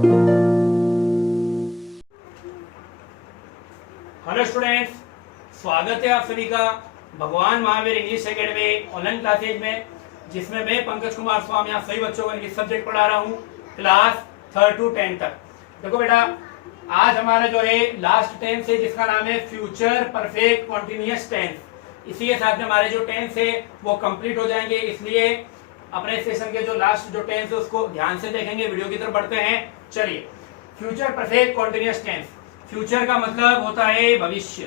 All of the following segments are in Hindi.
हेलो स्टूडेंट्स, स्वागत है आप सभी का भगवान Mahavir English academy online classes में, जिसमें मैं पंकज कुमार स्वामी आप सभी बच्चों को इंग्लिश सब्जेक्ट पढ़ा रहा हूँ क्लास 3rd to 10 तक। देखो बेटा, आज हमारा जो है लास्ट टेंस है जिसका नाम है फ्यूचर परफेक्ट कॉन्टिन्यूअस टेंस। इसी के साथ में हमारे जो टेंस है वो कंप्लीट हो जाएंगे, इसलिए अपने सेशन के जो लास्ट जो टेंस है उसको ध्यान से देखेंगे। वीडियो की तरफ बढ़ते हैं। चलिए, future perfect continuous tense. Future का मतलब होता है भविष्य,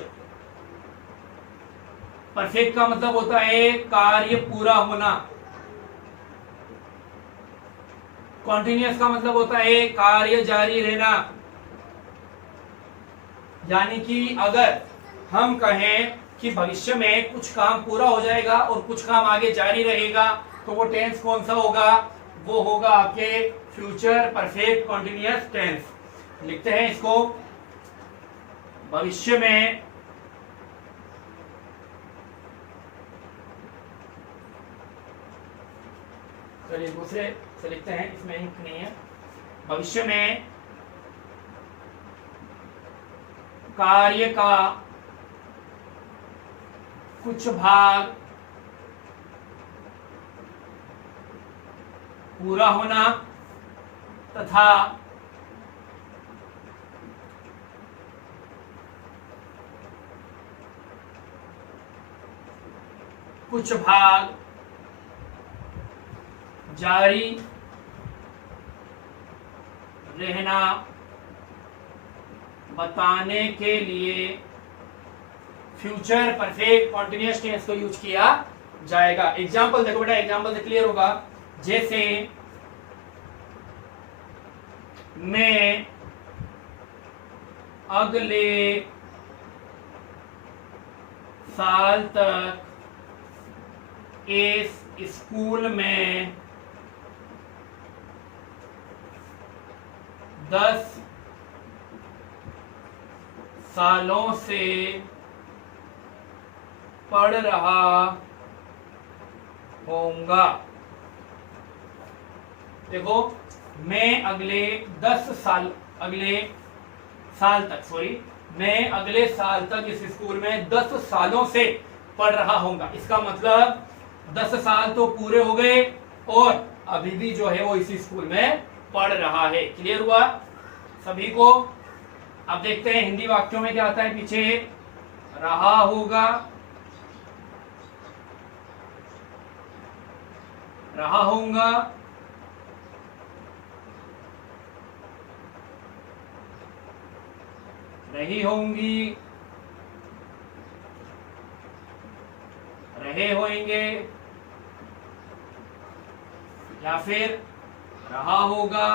परफेक्ट का मतलब होता है कार्य पूरा होना, कॉन्टिन्यूअस का मतलब होता है कार्य जारी रहना। यानी कि अगर हम कहें कि भविष्य में कुछ काम पूरा हो जाएगा और कुछ काम आगे जारी रहेगा, तो वो टेंस कौन सा होगा? वो होगा आपके फ्यूचर परफेक्ट कॉन्टिन्यूअस टेंस। लिखते हैं इसको, भविष्य में चलिए दूसरे से लिखते हैं, इसमें इंक नहीं है। भविष्य में कार्य का कुछ भाग पूरा होना तथा कुछ भाग जारी रहना बताने के लिए फ्यूचर परफेक्ट कॉन्टिन्यूअस टेंस को यूज किया जाएगा। एग्जाम्पल देखो बेटा, एग्जाम्पल से क्लियर होगा। जैसे मैं अगले साल तक इस स्कूल में 10 सालों से पढ़ रहा होऊंगा। देखो, मैं अगले 10 साल मैं अगले साल तक इस स्कूल में 10 सालों से पढ़ रहा होऊंगा। इसका मतलब 10 साल तो पूरे हो गए और अभी भी जो है वो इसी स्कूल में पढ़ रहा है। क्लियर हुआ सभी को? अब देखते हैं हिंदी वाक्यों में क्या आता है। पीछे रहा होगा, रहा होऊंगा, रही होंगी, रहे होंगे, या फिर रहा होगा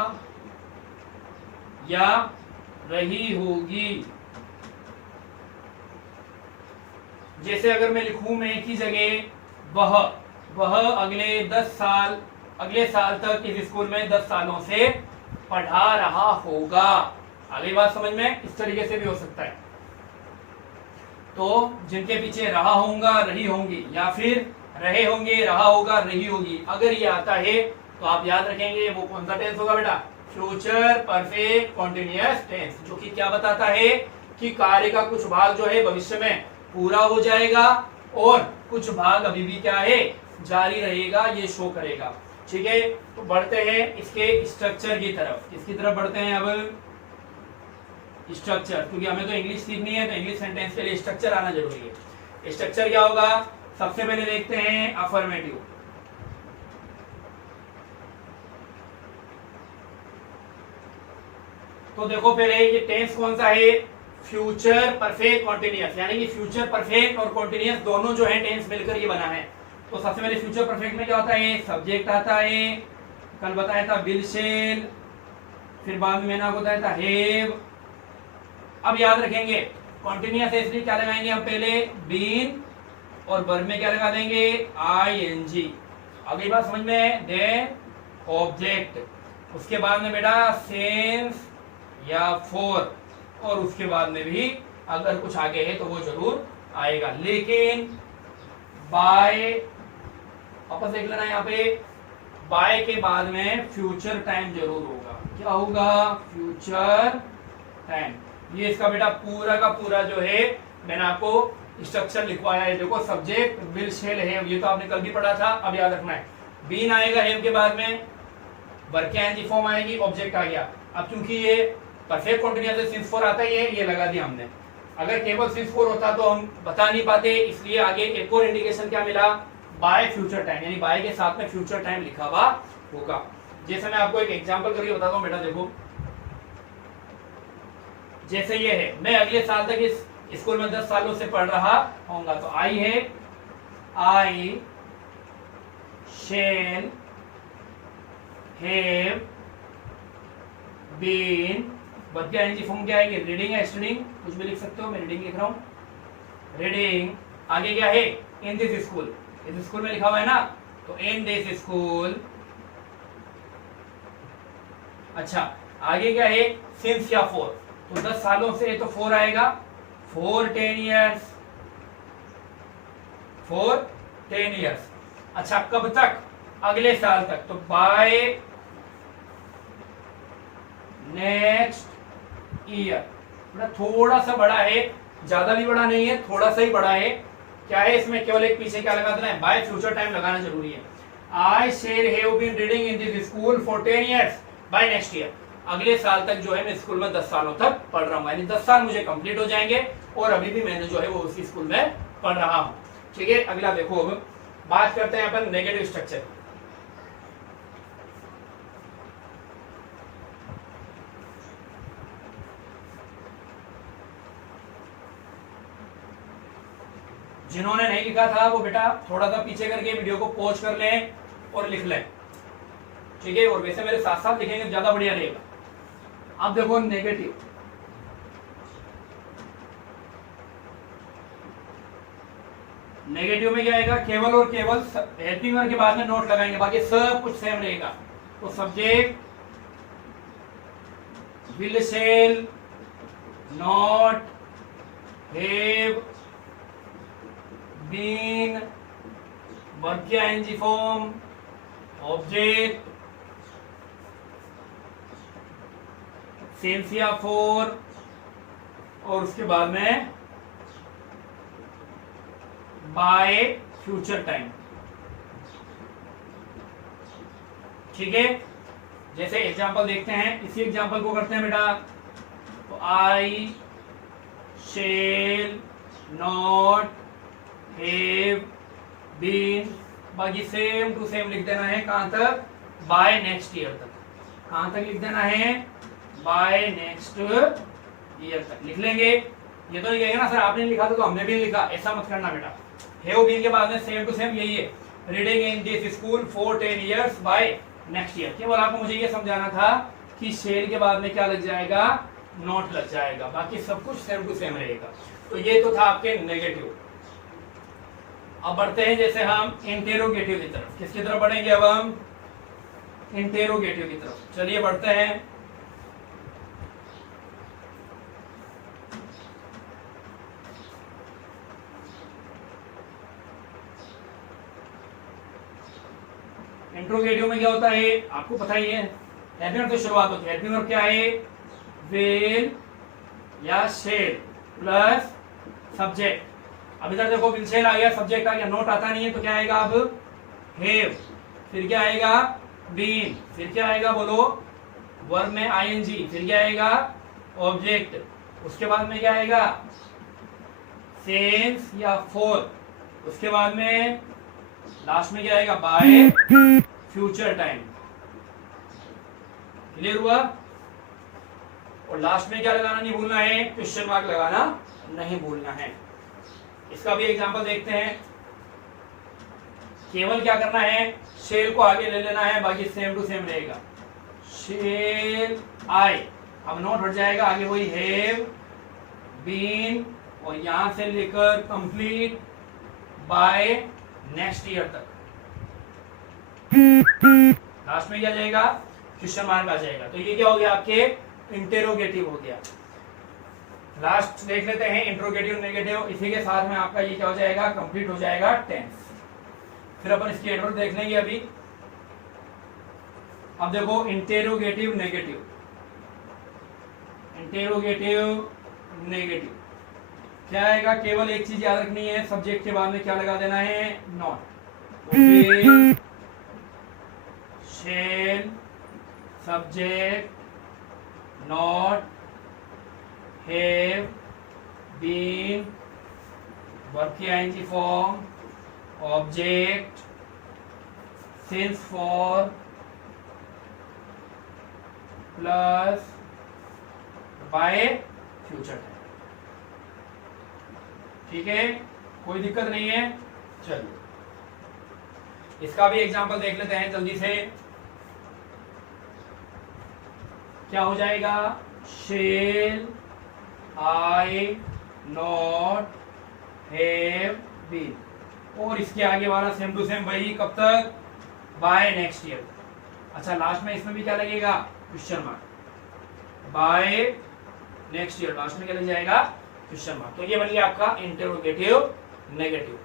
या रही होगी। जैसे अगर मैं लिखूं मैं एक ही जगह वह अगले साल तक इस स्कूल में 10 सालों से पढ़ा रहा होगा। अगली बात समझ में? इस तरीके से भी हो सकता है। तो जिनके पीछे रहा होगा, रही होंगी, या फिर रहे होंगे, रहा होगा, रही होगी, अगर ये आता है तो आप याद रखेंगे वो कौन सा टेंस होगा बेटा? फ्यूचर परफेक्ट कॉन्टिन्यूअस टेंस, जो कि क्या बताता है कि कार्य का कुछ भाग जो है भविष्य में पूरा हो जाएगा और कुछ भाग अभी भी क्या है? जारी रहेगा, ये शो करेगा। ठीक है, तो बढ़ते हैं इसके स्ट्रक्चर की तरफ। किसकी तरफ बढ़ते हैं अब? स्ट्रक्चर, क्योंकि हमें तो इंग्लिश सीखनी है, तो इंग्लिश सेंटेंस के लिए स्ट्रक्चर आना जरूरी है। स्ट्रक्चर क्या होगा? सबसे पहले देखते हैं अफर्मेटिव। तो देखो पहले ये टेंस कौन सा है? फ्यूचर परफेक्ट कॉन्टिन्यूअस, यानी कि फ्यूचर परफेक्ट और कॉन्टिन्यूअस दोनों जो है टेंस मिलकर ये बना है। तो सबसे पहले फ्यूचर परफेक्ट में क्या होता है? सब्जेक्ट आता है, कल बताया था विल शेल, फिर बाद में मैंने आपको बताया था हैव। अब याद रखेंगे कॉन्टिन्यूअस है इसलिए क्या लगाएंगे हम? पहले बीन, और वर्ब में क्या लगा देंगे? ing। अगली बात समझ में? देन ऑब्जेक्ट, उसके बाद में बेटा सेंस या फॉर, और उसके बाद में भी अगर कुछ आगे है तो वो जरूर आएगा। लेकिन बाय वापस देख लेना यहाँ पे, बाय के बाद में फ्यूचर टाइम जरूर होगा। क्या होगा? Future time. ये इसका बेटा पूरा का पूरा जो है मैंने आपको स्ट्रक्चर लिखवाया है। देखो सब्जेक्ट विल शेल हैव, ये तो आपने कल भी पढ़ा था, अब याद रखना है। बीन आएगा हैव के बाद में, वर्ब के एनजी फॉर्म आएगी, ऑब्जेक्ट आ गया। अब क्योंकि ये परफेक्ट कंटीन्यूअस सिंस फॉर आता है, ये लगा दिया हमने। अगर केवल सिंस फॉर होता तो हम बता नहीं पाते, इसलिए आगे एक और इंडिकेशन क्या मिला? बाय फ्यूचर टाइम, यानी बाय के साथ में फ्यूचर टाइम लिखा हुआ होगा। जैसे मैं आपको एक एग्जांपल करके बताता हूँ बेटा, देखो जैसे ये है, मैं अगले साल तक इस स्कूल में 10 सालों से पढ़ रहा होऊंगा, तो आई है, आई शेल हैव बीन, बच गया एनजी फॉर्म क्या आएगी? रीडिंग या स्टडिंग, कुछ भी लिख सकते हो, मैं रीडिंग लिख रहा हूं, रीडिंग। आगे क्या है? इन दिस स्कूल, इस स्कूल में लिखा हुआ है ना, तो इन दिस स्कूल। अच्छा आगे क्या है? सिंस या फॉर, तो 10 सालों से तो 4 आएगा, फॉर 10 ईयर्स, फॉर 10 ईयर्स। अच्छा कब तक? अगले साल तक, तो बाय नेक्स्ट ईयर। थोड़ा सा बड़ा है, ज्यादा भी बड़ा नहीं है, थोड़ा सा ही बड़ा है। क्या है इसमें? केवल एक पीछे क्या लगा देना है? बाय फ्यूचर टाइम लगाना जरूरी है। I shall have been reading in this school for 10 years by next year. अगले साल तक जो है मैं स्कूल में 10 सालों तक पढ़ रहा हूँ, यानी 10 साल मुझे कंप्लीट हो जाएंगे और अभी भी मैंने जो है वो उसी स्कूल में पढ़ रहा हूँ। ठीक है, अगला देखो, अब बात करते हैं अपन नेगेटिव स्ट्रक्चर। जिन्होंने नहीं लिखा था वो बेटा थोड़ा सा पीछे करके वीडियो को पॉज कर लें और लिख लें। ठीक है, और वैसे मेरे साथ साथ लिखेंगे ज्यादा बढ़िया रहेगा। अब देखो नेगेटिव, नेगेटिव में क्या आएगा? केवल और केवल हेल्पिंग वर्ब के बाद में नोट लगाएंगे, बाकी सब कुछ सेम रहेगा। तो subject will shall not have been, verb की आईएनजी फॉर्म, ऑब्जेक्ट सिंस या फॉर, और उसके बाद में बाय फ्यूचर टाइम। ठीक है, जैसे एग्जांपल देखते हैं, इसी एग्जांपल को करते हैं बेटा। तो I shall not have been, बाकी सेम टू सेम लिख देना है। कहां तक? बाय नेक्स्ट ईयर तक। कहां तक लिख देना है? बाय नेक्स्ट ईयर तक लिख लेंगे। ये तो नहीं कहेगा ना सर आपने लिखा था तो हमने भी लिखा, ऐसा मत करना बेटा। हैव बीन के बाद में सेम टू सेम यही है, reading in this school for 10 years by next year. केवल आपको मुझे ये समझाना था कि शेल के बाद में क्या लग जाएगा? नोट लग जाएगा, बाकी सब कुछ सेम टू सेम रहेगा। तो ये तो था आपके नेगेटिव। अब बढ़ते हैं जैसे हम इंटेरोगेटिव की तरफ। किसकी तरफ बढ़ेंगे अब हम? इंटेरोगेटिव की तरफ। चलिए बढ़ते हैं। इंट्रोगेटिव में क्या होता है आपको पता ही है, हेल्पिंग वर्ब से शुरुआत होती है। हेल्पिंग वर्ब क्या है? विल या शेल प्लस सब्जेक्ट। अब इधर देखो विल शेल आ गया, सब्जेक्ट आ गया, नोट आता नहीं है तो क्या आएगा? अब हैव, फिर क्या आएगा? बीन, फिर क्या आएगा बोलो? वर्ब में आईएनजी, फिर क्या आएगा? ऑब्जेक्ट, उसके बाद में क्या आएगा? सिंस या फॉर, उसके बाद में लास्ट में क्या आएगा? Bye future time. क्लियर हुआ? और लास्ट में क्या लगाना नहीं भूलना है? क्वेश्चन मार्क लगाना नहीं भूलना है। इसका भी एग्जांपल देखते हैं। केवल क्या करना है? शेल को आगे ले लेना है, बाकी सेम टू सेम रहेगा। शेल आई, अब नोट हट जाएगा, आगे वही हैव बीन, और यहां से लेकर कंप्लीट बाय नेक्स्ट ईयर तक। लास्ट में क्या जाएगा? क्वेश्चन मार्क आ जाएगा। तो ये क्या हो गया? आपके इंटेरोगेटिव हो गया। लास्ट देख लेते हैं इंट्रोगेटिव नेगेटिव। इसी के साथ में आपका ये क्या हो जाएगा? कंप्लीट हो जाएगा टेंस। फिर अपन इसकी एडवर्ब देख लेंगे अभी। अब देखो इंटेरोगेटिव नेगेटिव, इंटेरोगेटिव नेगेटिव क्या आएगा, केवल एक चीज याद रखनी है, सब्जेक्ट के बाद में क्या लगा देना है, not. Shall subject not have been, verb की ING form, object since for plus by future time. ठीक है, कोई दिक्कत नहीं है। चलिए इसका भी एग्जांपल देख लेते हैं जल्दी से। क्या हो जाएगा, shall I not have been, और इसके आगे वाला सेम टू सेम वही, कब तक, बाय नेक्स्ट ईयर। अच्छा लास्ट में इसमें भी क्या लगेगा, question mark, by next year, last में क्या लग जाएगा, क्वेश्चन मार्क। तो ये बन गया आपका इंटेरोगेटिव नेगेटिव।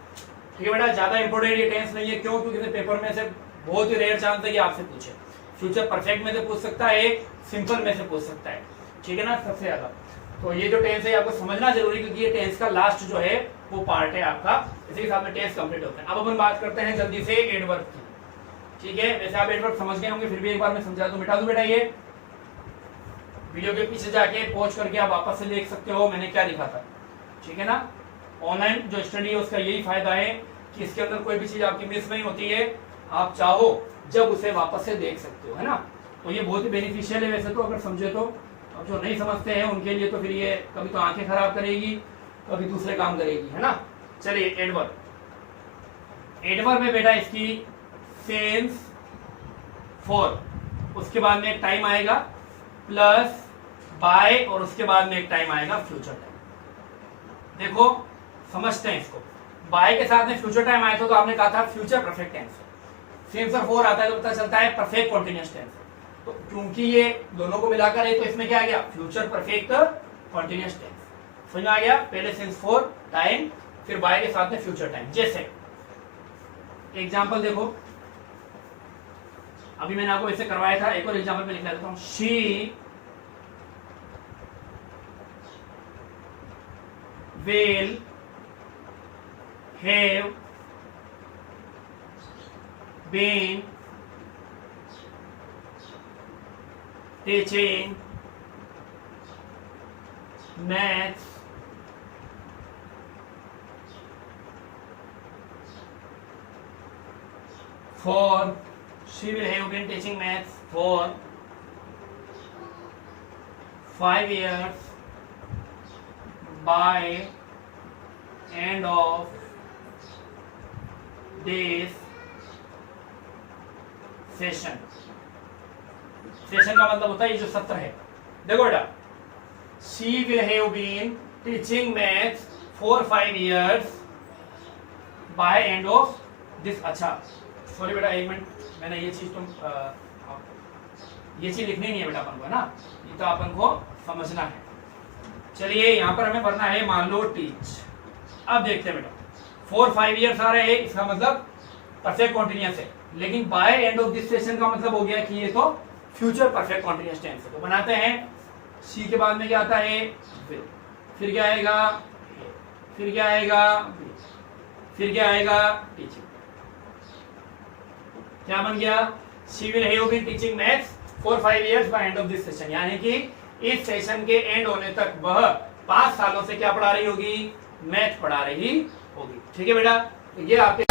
ठीक है बेटा, ज्यादा इंपोर्टेंट ये टेंस नहीं है, क्यों, क्योंकि पेपर में से बहुत ही रेयर चांस है कि आपसे पूछे। फ्यूचर परफेक्ट में से पूछ सकता है, सिंपल में से पूछ सकता है, ठीक है ना, सबसे ज्यादा। तो ये जो टेंस है आपको समझना जरूरी, क्योंकि ये टेंस का लास्ट जो है वो पार्ट है आपका, इसी के साथ में टेंस कंप्लीट होता है। अब अपन बात करते हैं जल्दी से एडवर्ब की। ठीक है, वैसे आप एडवर्ब समझ गए होंगे, फिर भी एक बार मैं समझा दूं, मिटा दूं बेटा, ये वीडियो के पीछे जाके पॉज करके आप वापस से देख सकते हो मैंने क्या लिखा था। ठीक है ना, ऑनलाइन जो स्टडी है उसका यही फायदा है कि इसके अंदर कोई भी चीज आपकी मिस नहीं होती है, आप चाहो जब उसे वापस से देख सकते हो, है ना। तो ये बहुत ही बेनिफिशियल है वैसे तो, अगर समझे तो। अब जो नहीं समझते हैं उनके लिए तो फिर ये कभी तो आंखें खराब करेगी, कभी दूसरे काम करेगी, है ना। चलिए एडवर्ब, एडवर्ब में बेटा इसकी सेंस फॉर, उसके बाद में एक टाइम आएगा प्लस बाय, और उसके बाद में एक टाइम आएगा फ्यूचर टाइम। देखो समझते हैं इसको, बाय के साथ में फ्यूचर टाइम आया था तो आपने कहा था फ्यूचर परफेक्ट टेंस, सेंस और फॉर आता है तो पता चलता है परफेक्ट कॉन्टिन्यूअस टेंस। तो क्योंकि ये दोनों को मिलाकर है तो इसमें क्या आ गया, फ्यूचर परफेक्ट कॉन्टिन्यूअस टेंस। समझ में आ गया, पहले सेंस फॉर टाइम, फिर बाय के साथ में फ्यूचर टाइम। जैसे एग्जाम्पल देखो, अभी मैंने आपको ऐसे करवाया था, एक और एग्जाम्पल में लिख लेता हूं, she will have been teaching maths for, she will have been teaching maths for 5 years by end of this session। Session का मतलब होता है ये जो सत्र है। देखो बेटा, she will have been teaching maths for 5 years by end of this। अच्छा सॉरी बेटा, एक मिनट, मैंने ये चीज ये चीज लिखनी नहीं है बेटा अपन को, है ना, ये तो अपन को समझना है। चलिए यहाँ पर हमें पढ़ना है, मान लो टीच। अब देखते हैं बेटा, 4-5 ईयर्स आ रहे हैं, इसका मतलब परफेक्ट कॉन्टिन्यूअस है, लेकिन by end of this session का मतलब हो गया कि ये तो फ्यूचर परफेक्ट कॉन्टिन्यूअस टेंस है। तो बनाते हैं, सी के बाद में क्या आता है, फिर क्या आएगा, फिर क्या आएगा, फिर क्या आएगा, टीचिंग। क्या बन गया, she will have been teaching maths for 5 years by end of this session, यानी कि इस सेशन के एंड होने तक वह 5 सालों से क्या पढ़ा रही होगी, मैथ पढ़ा रही होगी। ठीक है बेटा, तो ये आपके